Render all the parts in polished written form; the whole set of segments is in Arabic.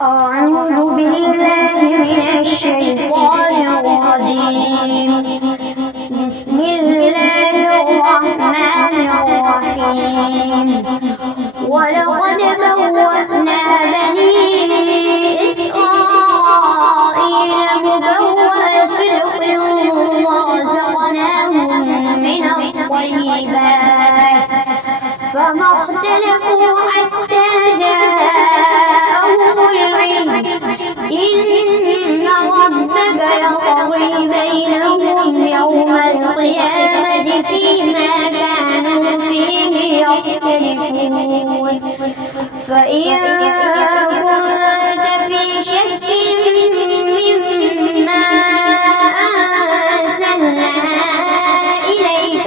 أعوذ بالله من الشيطان الرجيم. بسم الله الرحمن الرحيم. ولقد بوأنا بني إسرائيل مبوأ صدق ورزقناهم من الطيبات فما اختلفوا حتى جاءهم العلم إن ربك يقضي بينهم يوم القيامة فيما كانوا فيه يختلفون. فإن كنت في شك مما أنزلنا إليك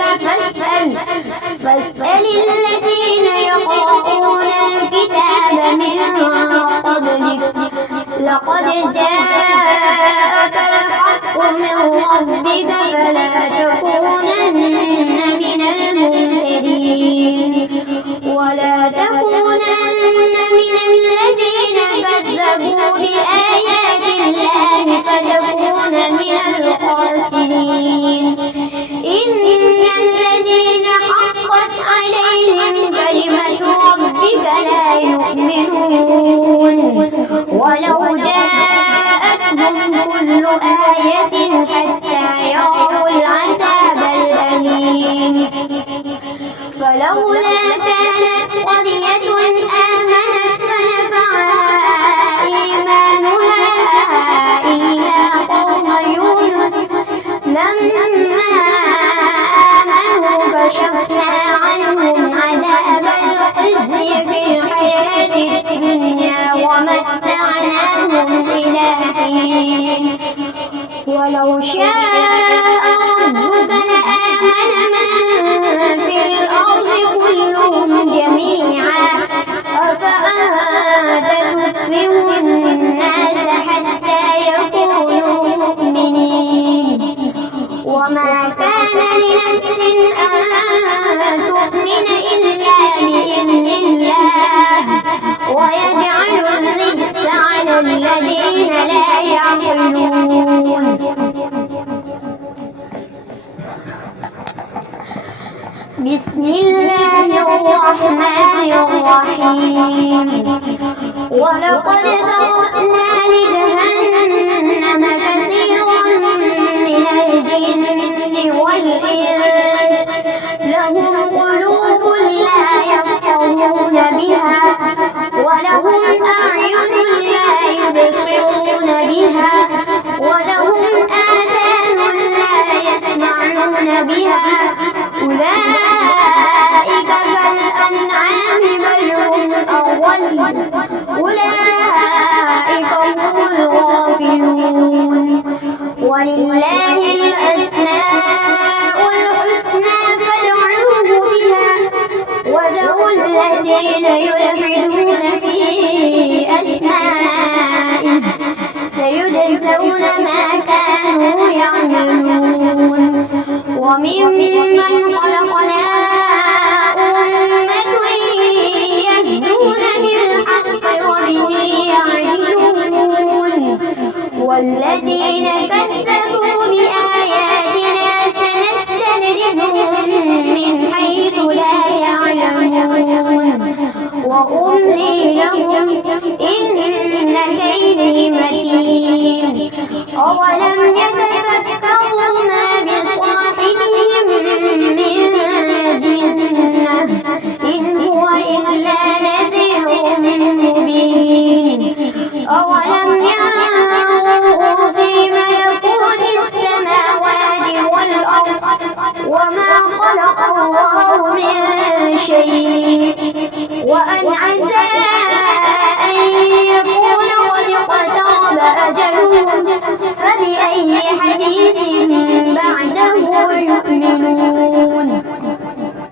فاسأل الذين يقرؤون الكتاب من قبلك لقد جاءك الحق من ربك فلا تكونن من الممترين ولا تكونن من الذين كذبوا بآيات الله فتكون من الخاسرين. إن الذين حقت عليهم كلمة ربك لا يؤمنون ولو جاءتهم كل آية حتى يروا العذاب الأليم. فلولا كانت قرية آمنت فنفعها إيمانها إلا قوم يونس لما آمنوا كشفنا عنهم عذاب الخزي في الحياة الدنيا ومتعناهم إلى حين. ولو شاء ربك لآمن من في الأرض كلهم جميعا أفأنت تكره الناس حتى يكونوا مؤمنين. وما كان لنفس أن تؤمن إلا بإذن الله ويجعل الرجس على الذين لا يعقلون. بسم الله الرحمن الرحيم. ولقد ذرأنا لجهنم كثيرا من الجن والإنس لهم قلوب لا يفقهون بها ولهم أعين لا يبصرون بها ولهم آذان لا يسمعون بها أولئك كالأنعام بل هم أضل أولئك هم الغافلون. ولله الأسماء الحسنى فادعوه بها وذروا الذين يلحدون في أسمائه سيجزون ما كانوا يعملون. وممن خلقنا أمة يهدون بالحق وبه يعدلون. والذين كذبوا بآياتنا سنستدرجهم من حيث لا يعلمون وأملي لهم إن كيدي متين. أولم يتفكروا ما بصاحبهم من جنة إن هو إلا نذير مبين. أولم ينظروا في ملكوت السماوات والأرض وما خلق الله من شيء وأن عسى